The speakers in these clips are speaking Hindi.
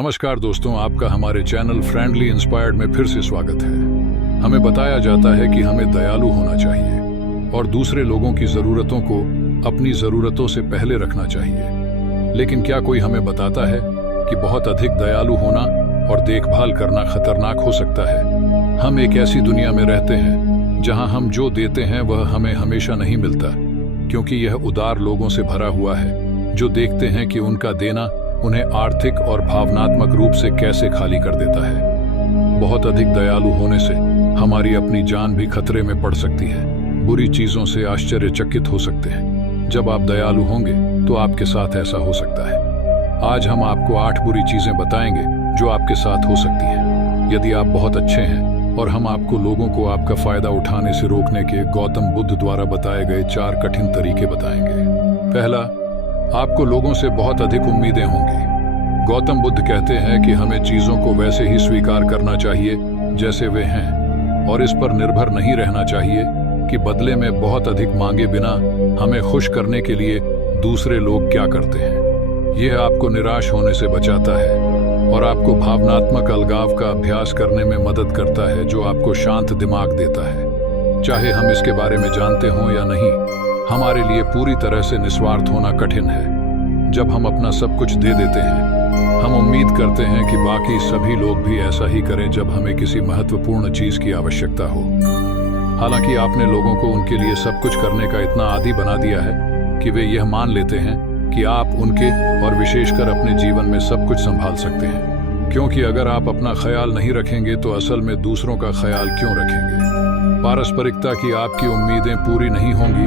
नमस्कार दोस्तों, आपका हमारे चैनल फ्रेंडली इंस्पायर्ड में फिर से स्वागत है। हमें बताया जाता है कि हमें दयालु होना चाहिए और दूसरे लोगों की ज़रूरतों को अपनी ज़रूरतों से पहले रखना चाहिए। लेकिन क्या कोई हमें बताता है कि बहुत अधिक दयालु होना और देखभाल करना खतरनाक हो सकता है? हम एक ऐसी दुनिया में रहते हैं जहां हम जो देते हैं वह हमें हमेशा नहीं मिलता, क्योंकि यह उदार लोगों से भरा हुआ है जो देखते हैं कि उनका देना उन्हें आर्थिक और भावनात्मक रूप से कैसे खाली कर देता है। बहुत अधिक दयालु होने से हमारी अपनी जान भी खतरे में पड़ सकती है। बुरी चीजों से आश्चर्यचकित हो सकते हैं। जब आप दयालु होंगे तो आपके साथ ऐसा हो सकता है। आज हम आपको 8 बुरी चीजें बताएंगे जो आपके साथ हो सकती हैं यदि आप बहुत अच्छे हैं, और हम आपको लोगों को आपका फायदा उठाने से रोकने के गौतम बुद्ध द्वारा बताए गए 4 कठिन तरीके बताएंगे। पहला, आपको लोगों से बहुत अधिक उम्मीदें होंगी। गौतम बुद्ध कहते हैं कि हमें चीजों को वैसे ही स्वीकार करना चाहिए जैसे वे हैं, और इस पर निर्भर नहीं रहना चाहिए कि बदले में बहुत अधिक मांगे बिना हमें खुश करने के लिए दूसरे लोग क्या करते हैं। यह आपको निराश होने से बचाता है और आपको भावनात्मक अलगाव का अभ्यास करने में मदद करता है, जो आपको शांत दिमाग देता है। चाहे हम इसके बारे में जानते हों या नहीं, हमारे लिए पूरी तरह से निस्वार्थ होना कठिन है। जब हम अपना सब कुछ दे देते हैं, हम उम्मीद करते हैं कि बाकी सभी लोग भी ऐसा ही करें जब हमें किसी महत्वपूर्ण चीज की आवश्यकता हो। हालांकि आपने लोगों को उनके लिए सब कुछ करने का इतना आदी बना दिया है कि वे यह मान लेते हैं कि आप उनके और विशेषकर अपने जीवन में सब कुछ संभाल सकते हैं। क्योंकि अगर आप अपना ख्याल नहीं रखेंगे तो असल में दूसरों का ख्याल क्यों रखेंगे? पारस्परिकता की आपकी उम्मीदें पूरी नहीं होंगी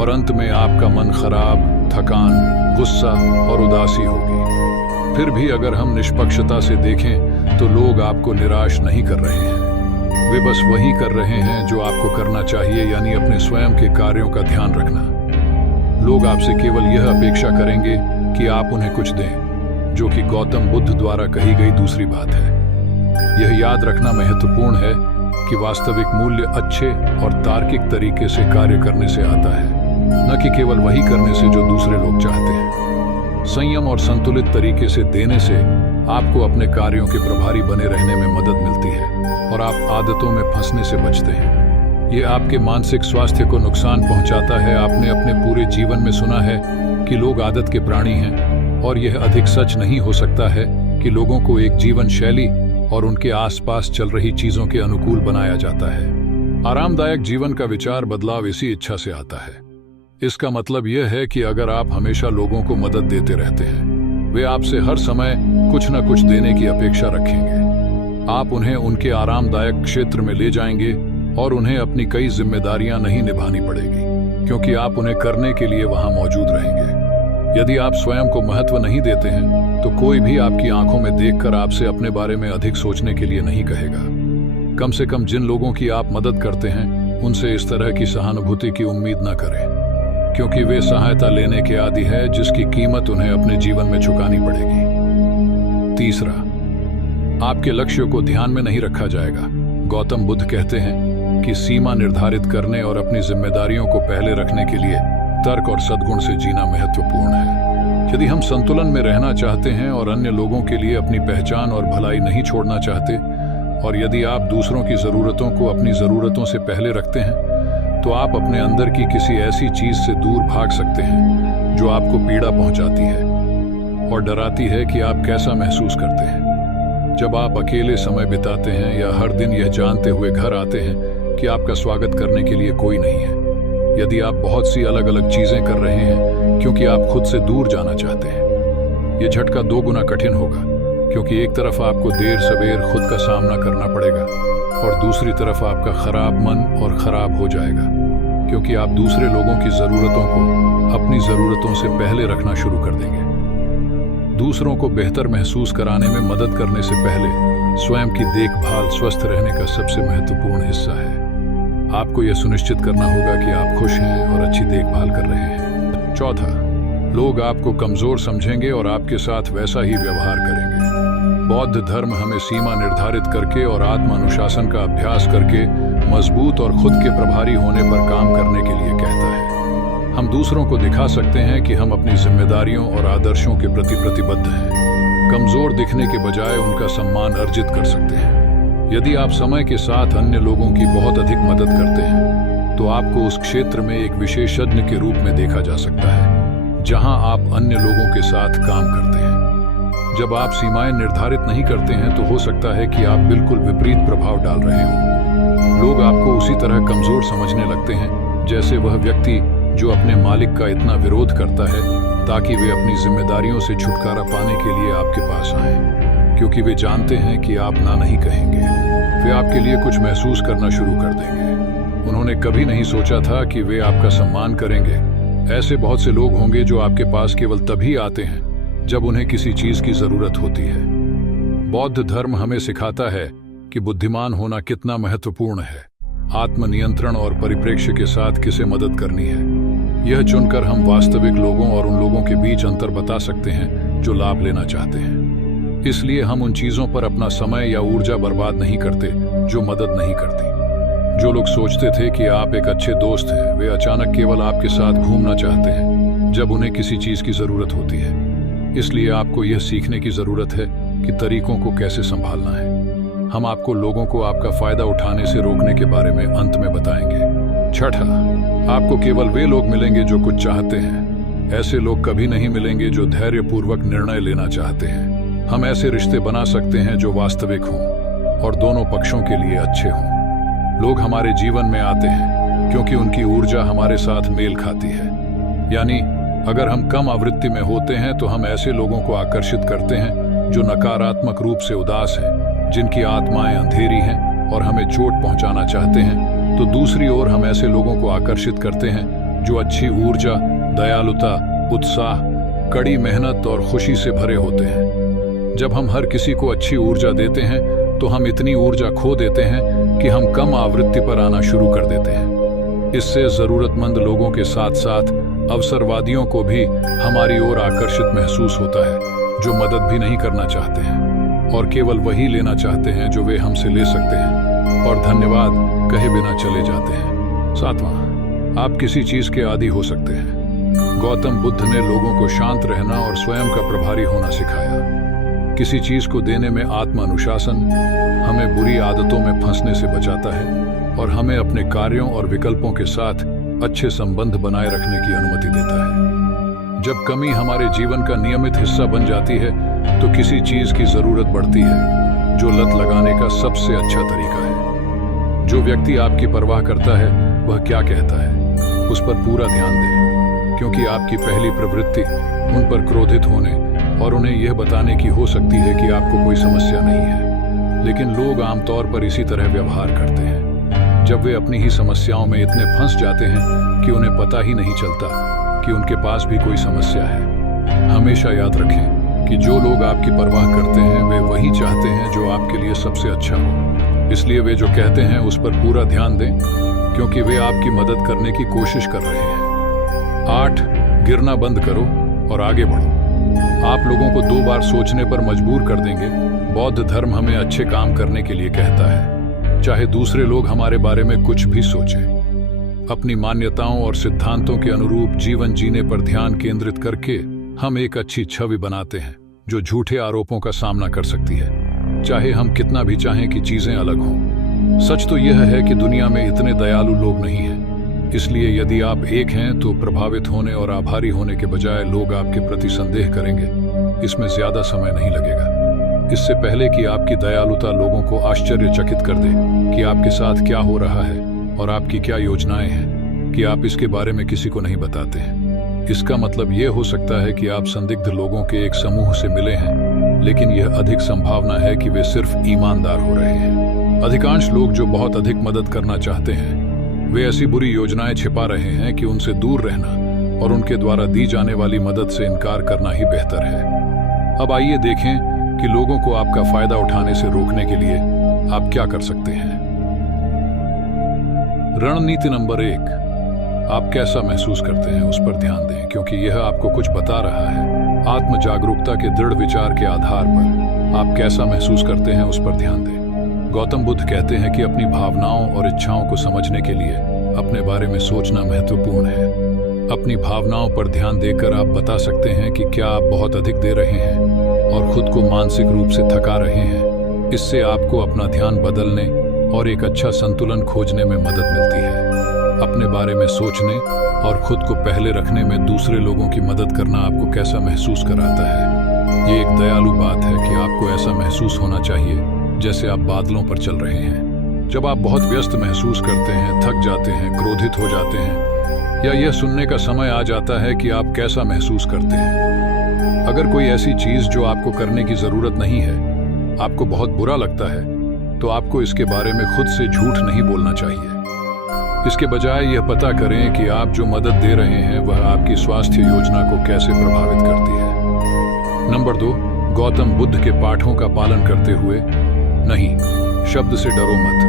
और अंत में आपका मन खराब, थकान, गुस्सा और उदासी होगी। फिर भी अगर हम निष्पक्षता से देखें तो लोग आपको निराश नहीं कर रहे हैं। वे बस वही कर रहे हैं जो आपको करना चाहिए, यानी अपने स्वयं के कार्यों का ध्यान रखना। लोग आपसे केवल यह अपेक्षा करेंगे कि आप उन्हें कुछ दें, जो कि गौतम बुद्ध द्वारा कही गई दूसरी बात है। यह याद रखना महत्वपूर्ण है कि वास्तविक मूल्य अच्छे और तार्किक तरीके से कार्य करने से आता है, न कि केवल वही करने से जो दूसरे लोग चाहते हैं। संयम और संतुलित तरीके से देने से आपको अपने कार्यों के प्रभारी बने रहने में मदद मिलती है और आप आदतों में फंसने से बचते हैं। ये आपके मानसिक स्वास्थ्य को नुकसान पहुंचाता है। आपने अपने पूरे जीवन में सुना है कि लोग आदत के प्राणी हैं, और यह अधिक सच नहीं हो सकता है कि लोगों को एक जीवन शैली और उनके आसपास चल रही चीजों के अनुकूल बनाया जाता है। आरामदायक जीवन का विचार बदलाव इसी इच्छा से आता है। इसका मतलब यह है कि अगर आप हमेशा लोगों को मदद देते रहते हैं, वे आपसे हर समय कुछ न कुछ देने की अपेक्षा रखेंगे। आप उन्हें उनके आरामदायक क्षेत्र में ले जाएंगे और उन्हें अपनी कई जिम्मेदारियां नहीं निभानी पड़ेगी, क्योंकि आप उन्हें करने के लिए वहां मौजूद रहेंगे। यदि आप स्वयं को महत्व नहीं देते हैं तो कोई भी आपकी आंखों में देखकर आपसे अपने बारे में अधिक सोचने के लिए नहीं कहेगा। कम से कम जिन लोगों की आप मदद करते हैं उनसे इस तरह की सहानुभूति की उम्मीद न करें, क्योंकि वे सहायता लेने के आदी है जिसकी कीमत उन्हें अपने जीवन में चुकानी पड़ेगी। तीसरा, आपके लक्ष्यों को ध्यान में नहीं रखा जाएगा। गौतम बुद्ध कहते हैं कि सीमा निर्धारित करने और अपनी जिम्मेदारियों को पहले रखने के लिए तर्क और सद्गुण से जीना महत्वपूर्ण है। यदि हम संतुलन में रहना चाहते हैं और अन्य लोगों के लिए अपनी पहचान और भलाई नहीं छोड़ना चाहते, और यदि आप दूसरों की ज़रूरतों को अपनी ज़रूरतों से पहले रखते हैं, तो आप अपने अंदर की किसी ऐसी चीज से दूर भाग सकते हैं जो आपको पीड़ा पहुंचाती है और डराती है कि आप कैसा महसूस करते हैं। जब आप अकेले समय बिताते हैं या हर दिन यह जानते हुए घर आते हैं कि आपका स्वागत करने के लिए कोई नहीं है, यदि आप बहुत सी अलग अलग चीजें कर रहे हैं क्योंकि आप खुद से दूर जाना चाहते हैं, यह झटका 2 गुना कठिन होगा, क्योंकि एक तरफ आपको देर सवेर खुद का सामना करना पड़ेगा और दूसरी तरफ आपका खराब मन और खराब हो जाएगा, क्योंकि आप दूसरे लोगों की ज़रूरतों को अपनी ज़रूरतों से पहले रखना शुरू कर देंगे। दूसरों को बेहतर महसूस कराने में मदद करने से पहले स्वयं की देखभाल स्वस्थ रहने का सबसे महत्वपूर्ण हिस्सा है। आपको यह सुनिश्चित करना होगा कि आप खुश हैं और अच्छी देखभाल कर रहे हैं। चौथा, लोग आपको कमज़ोर समझेंगे और आपके साथ वैसा ही व्यवहार करेंगे। बौद्ध धर्म हमें सीमा निर्धारित करके और आत्मानुशासन का अभ्यास करके मजबूत और खुद के प्रभारी होने पर काम करने के लिए कहता है। हम दूसरों को दिखा सकते हैं कि हम अपनी जिम्मेदारियों और आदर्शों के प्रति प्रतिबद्ध हैं। कमजोर दिखने के बजाय उनका सम्मान अर्जित कर सकते हैं। यदि आप समय के साथ अन्य लोगों की बहुत अधिक मदद करते हैं तो आपको उस क्षेत्र में एक विशेषज्ञ के रूप में देखा जा सकता है जहां आप अन्य लोगों के साथ काम करते हैं। जब आप सीमाएं निर्धारित नहीं करते हैं तो हो सकता है कि आप बिल्कुल विपरीत प्रभाव डाल रहे हों। लोग आपको उसी तरह कमजोर समझने लगते हैं जैसे वह व्यक्ति जो अपने मालिक का इतना विरोध करता है ताकि वे अपनी जिम्मेदारियों से छुटकारा पाने के लिए आपके पास आएं, क्योंकि वे जानते हैं कि आप ना नहीं कहेंगे, वे आपके लिए कुछ महसूस करना शुरू कर देंगे। उन्होंने कभी नहीं सोचा था कि वे आपका सम्मान करेंगे। ऐसे बहुत से लोग होंगे जो आपके पास केवल तभी आते हैं जब उन्हें किसी चीज की जरूरत होती है। बौद्ध धर्म हमें सिखाता है कि बुद्धिमान होना कितना महत्वपूर्ण है। आत्मनियंत्रण और परिप्रेक्ष्य के साथ किसे मदद करनी है, यह चुनकर हम वास्तविक लोगों और उन लोगों के बीच अंतर बता सकते हैं जो लाभ लेना चाहते हैं। इसलिए हम उन चीजों पर अपना समय या ऊर्जा बर्बाद नहीं करते जो मदद नहीं करती। जो लोग सोचते थे कि आप एक अच्छे दोस्त हैं, वे अचानक केवल आपके साथ घूमना चाहते हैं जब उन्हें किसी चीज की जरूरत होती है। इसलिए आपको यह सीखने की जरूरत है कि तरीकों को कैसे संभालना है। हम आपको लोगों को आपका फायदा उठाने से रोकने के बारे में अंत में बताएंगे। छठा, आपको केवल वे लोग मिलेंगे जो कुछ चाहते हैं। ऐसे लोग कभी नहीं मिलेंगे जो धैर्यपूर्वक निर्णय लेना चाहते हैं। हम ऐसे रिश्ते बना सकते हैं जो वास्तविक हों और दोनों पक्षों के लिए अच्छे हों। लोग हमारे जीवन में आते हैं क्योंकि उनकी ऊर्जा हमारे साथ मेल खाती है। यानी अगर हम कम आवृत्ति में होते हैं तो हम ऐसे लोगों को आकर्षित करते हैं जो नकारात्मक रूप से उदास हैं, जिनकी आत्माएं अंधेरी हैं और हमें चोट पहुंचाना चाहते हैं। तो दूसरी ओर हम ऐसे लोगों को आकर्षित करते हैं जो अच्छी ऊर्जा, दयालुता, उत्साह, कड़ी मेहनत और खुशी से भरे होते हैं। जब हम हर किसी को अच्छी ऊर्जा देते हैं तो हम इतनी ऊर्जा खो देते हैं कि हम कम आवृत्ति पर आना शुरू कर देते हैं। इससे जरूरतमंद लोगों के साथ साथ अवसरवादियों को भी हमारी ओर आकर्षित महसूस होता है, जो मदद भी नहीं करना चाहते हैं और केवल वही लेना चाहते हैं जो वे हमसे ले सकते हैं और धन्यवाद कहे बिना चले जाते हैं। सातवां, आप किसी चीज के आदी हो सकते हैं। गौतम बुद्ध ने लोगों को शांत रहना और स्वयं का प्रभारी होना सिखाया। किसी चीज को देने में आत्म अनुशासन हमें बुरी आदतों में फंसने से बचाता है और हमें अपने कार्यों और विकल्पों के साथ अच्छे संबंध बनाए रखने की अनुमति देता है। जब कमी हमारे जीवन का नियमित हिस्सा बन जाती है तो किसी चीज की जरूरत बढ़ती है, जो लत लगाने का सबसे अच्छा तरीका है। जो व्यक्ति आपकी परवाह करता है वह क्या कहता है उस पर पूरा ध्यान दें, क्योंकि आपकी पहली प्रवृत्ति उन पर क्रोधित होने और उन्हें यह बताने की हो सकती है कि आपको कोई समस्या नहीं है। लेकिन लोग आमतौर पर इसी तरह व्यवहार करते हैं जब वे अपनी ही समस्याओं में इतने फंस जाते हैं कि उन्हें पता ही नहीं चलता कि उनके पास भी कोई समस्या है। हमेशा याद रखें कि जो लोग आपकी परवाह करते हैं वे वही चाहते हैं जो आपके लिए सबसे अच्छा हो। इसलिए वे जो कहते हैं उस पर पूरा ध्यान दें, क्योंकि वे आपकी मदद करने की कोशिश कर रहे हैं। 8, गिरना बंद करो और आगे बढ़ो। आप लोगों को 2 बार सोचने पर मजबूर कर देंगे। बौद्ध धर्म हमें अच्छे काम करने के लिए कहता है, चाहे दूसरे लोग हमारे बारे में कुछ भी सोचें। अपनी मान्यताओं और सिद्धांतों के अनुरूप जीवन जीने पर ध्यान केंद्रित करके हम एक अच्छी छवि बनाते हैं जो झूठे आरोपों का सामना कर सकती है, चाहे हम कितना भी चाहें कि चीजें अलग हों। सच तो यह है कि दुनिया में इतने दयालु लोग नहीं हैं। इसलिए यदि आप एक हैं तो प्रभावित होने और आभारी होने के बजाय लोग आपके प्रति संदेह करेंगे। इसमें ज्यादा समय नहीं लगेगा। इससे पहले कि आपकी दयालुता लोगों को आश्चर्यचकित कर दे कि आपके साथ क्या हो रहा है और आपकी क्या योजनाएं हैं, कि आप इसके बारे में किसी को नहीं बताते हैं। इसका मतलब यह हो सकता है कि आप संदिग्ध लोगों के एक समूह से मिले हैं, लेकिन यह अधिक संभावना है कि वे सिर्फ ईमानदार हो रहे हैं। अधिकांश लोग जो बहुत अधिक मदद करना चाहते हैं, वे ऐसी बुरी योजनाएं छिपा रहे हैं कि उनसे दूर रहना और उनके द्वारा दी जाने वाली मदद से इनकार करना ही बेहतर है। अब आइए देखें कि लोगों को आपका फायदा उठाने से रोकने के लिए आप क्या कर सकते हैं। रणनीति नंबर 1, आप कैसा महसूस करते हैं उस पर ध्यान दें, क्योंकि यह आपको कुछ बता रहा है। आत्म जागरूकता के दृढ़ विचार के आधार पर आप कैसा महसूस करते हैं उस पर ध्यान दें। गौतम बुद्ध कहते हैं कि अपनी भावनाओं और इच्छाओं को समझने के लिए अपने बारे में सोचना महत्वपूर्ण है। अपनी भावनाओं पर ध्यान देकर आप बता सकते हैं कि क्या आप बहुत अधिक दे रहे हैं और खुद को मानसिक रूप से थका रहे हैं, इससे आपको अपना ध्यान बदलने और एक अच्छा संतुलन खोजने में मदद मिलती है। अपने बारे में सोचने और खुद को पहले रखने में दूसरे लोगों की मदद करना आपको कैसा महसूस कराता है? ये एक दयालु बात है कि आपको ऐसा महसूस होना चाहिए जैसे आप बादलों पर चल रहे हैं। जब आप बहुत व्यस्त महसूस करते हैं, थक जाते हैं, क्रोधित हो जाते हैं, या यह सुनने का समय आ जाता है कि आप कैसा महसूस करते हैं। अगर कोई ऐसी चीज जो आपको करने की जरूरत नहीं है आपको बहुत बुरा लगता है, तो आपको इसके बारे में खुद से झूठ नहीं बोलना चाहिए। इसके बजाय यह पता करें कि आप जो मदद दे रहे हैं वह आपकी स्वास्थ्य योजना को कैसे प्रभावित करती है। नंबर 2, गौतम बुद्ध के पाठों का पालन करते हुए नहीं शब्द से डरो मत।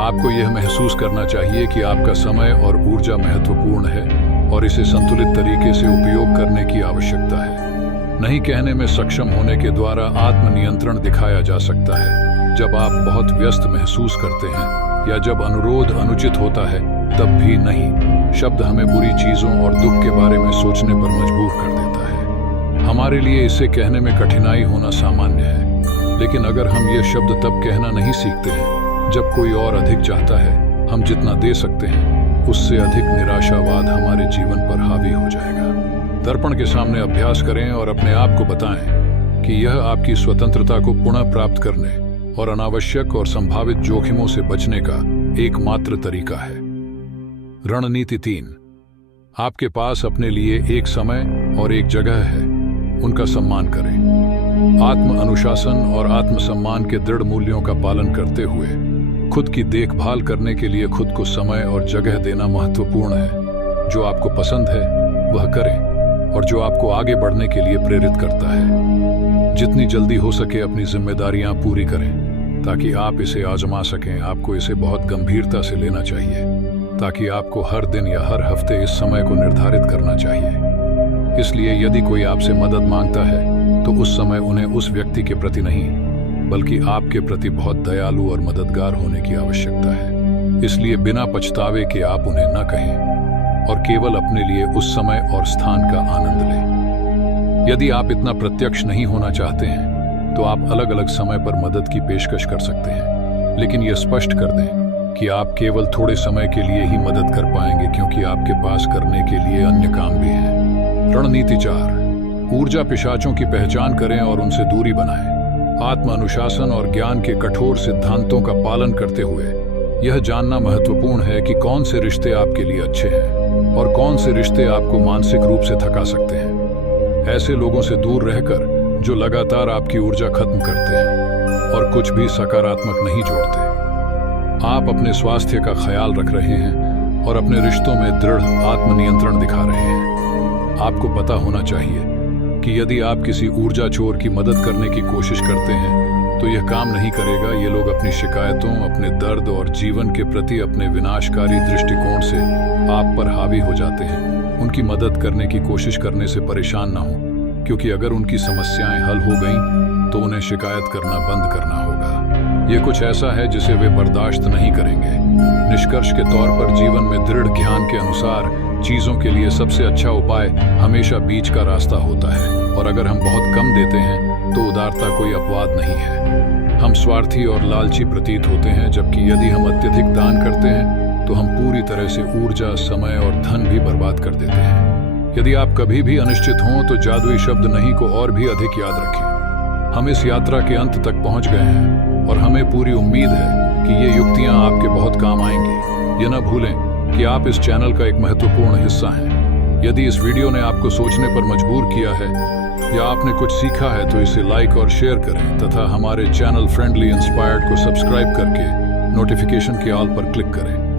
आपको यह महसूस करना चाहिए कि आपका समय और ऊर्जा महत्वपूर्ण है और इसे संतुलित तरीके से उपयोग करने की आवश्यकता है। नहीं कहने में सक्षम होने के द्वारा आत्मनियंत्रण दिखाया जा सकता है। जब आप बहुत व्यस्त महसूस करते हैं या जब अनुरोध अनुचित होता है तब भी नहीं शब्द हमें बुरी चीजों और दुख के बारे में सोचने पर मजबूर कर देता है। हमारे लिए इसे कहने में कठिनाई होना सामान्य है, लेकिन अगर हम ये शब्द तब कहना नहीं सीखते हैं जब कोई और अधिक चाहता है। हम जितना दे सकते हैं उससे अधिक निराशावाद हमारे जीवन पर हावी हो जाएगा। दर्पण के सामने अभ्यास करें और अपने आप को बताएं कि यह आपकी स्वतंत्रता को पुनः प्राप्त करने और अनावश्यक और संभावित जोखिमों से बचने का एकमात्र तरीका है। रणनीति 3, आपके पास अपने लिए एक समय और एक जगह है, उनका सम्मान करें। आत्म अनुशासन और आत्मसम्मान के दृढ़ मूल्यों का पालन करते हुए खुद की देखभाल करने के लिए खुद को समय और जगह देना महत्वपूर्ण है। जो आपको पसंद है वह करें और जो आपको आगे बढ़ने के लिए प्रेरित करता है। जितनी जल्दी हो सके अपनी जिम्मेदारियां पूरी करें ताकि आप इसे आजमा सकें। आपको इसे बहुत गंभीरता से लेना चाहिए ताकि आपको हर दिन या हर हफ्ते इस समय को निर्धारित करना चाहिए। इसलिए यदि कोई आपसे मदद मांगता है तो उस समय उन्हें उस व्यक्ति के प्रति नहीं बल्कि आपके प्रति बहुत दयालु और मददगार होने की आवश्यकता है। इसलिए बिना पछतावे के आप उन्हें न कहें और केवल अपने लिए उस समय और स्थान का आनंद लें। यदि आप इतना प्रत्यक्ष नहीं होना चाहते हैं तो आप अलग अलग समय पर मदद की पेशकश कर सकते हैं, लेकिन यह स्पष्ट कर दें कि आप केवल थोड़े समय के लिए ही मदद कर पाएंगे क्योंकि आपके पास करने के लिए अन्य काम भी हैं। रणनीति 4, ऊर्जा पिशाचों की पहचान करें और उनसे दूरी बनाएं। आत्म अनुशासन और ज्ञान के कठोर सिद्धांतों का पालन करते हुए यह जानना महत्वपूर्ण है कि कौन से रिश्ते आपके लिए अच्छे हैं और कौन से रिश्ते आपको मानसिक रूप से थका सकते हैं। ऐसे लोगों से दूर रहकर जो लगातार आपकी ऊर्जा खत्म करते हैं और कुछ भी सकारात्मक नहीं जोड़ते। आप अपने स्वास्थ्य का ख्याल रख रहे हैं और अपने रिश्तों में दृढ़ आत्मनियंत्रण दिखा रहे हैं। आपको पता होना चाहिए कि यदि आप किसी ऊर्जा चोर की मदद करने की कोशिश करते हैं तो यह काम नहीं करेगा। ये लोग अपनी शिकायतों, अपने दर्द और जीवन के प्रति अपने विनाशकारी दृष्टिकोण से आप पर हावी हो जाते हैं। उनकी मदद करने की कोशिश करने से परेशान ना हो, क्योंकि अगर उनकी समस्याएं हल हो गईं तो उन्हें शिकायत करना बंद करना होगा। ये कुछ ऐसा है जिसे वे बर्दाश्त नहीं करेंगे। निष्कर्ष के तौर पर जीवन में दृढ़ ज्ञान के अनुसार चीजों के लिए सबसे अच्छा उपाय हमेशा बीच का रास्ता होता है, और अगर हम बहुत कम देते हैं तो उदारता कोई अपवाद नहीं है। हम स्वार्थी और लालची प्रतीत होते हैं, जबकि यदि हम अत्यधिक दान करते हैं तो हम पूरी तरह से ऊर्जा, समय और धन भी बर्बाद कर देते हैं। यदि आप कभी भी अनिश्चित हों तो जादुई शब्द नहीं को और भी अधिक याद रखें। हम इस यात्रा के अंत तक पहुंच गए हैं और हमें पूरी उम्मीद है कि ये युक्तियां आपके बहुत काम आएंगी। ये न भूलें कि आप इस चैनल का एक महत्वपूर्ण हिस्सा हैं। यदि इस वीडियो ने आपको सोचने पर मजबूर किया है या आपने कुछ सीखा है तो इसे लाइक और शेयर करें तथा हमारे चैनल फ्रेंडली इंस्पायर्ड को सब्सक्राइब करके नोटिफिकेशन के ऑल पर क्लिक करें।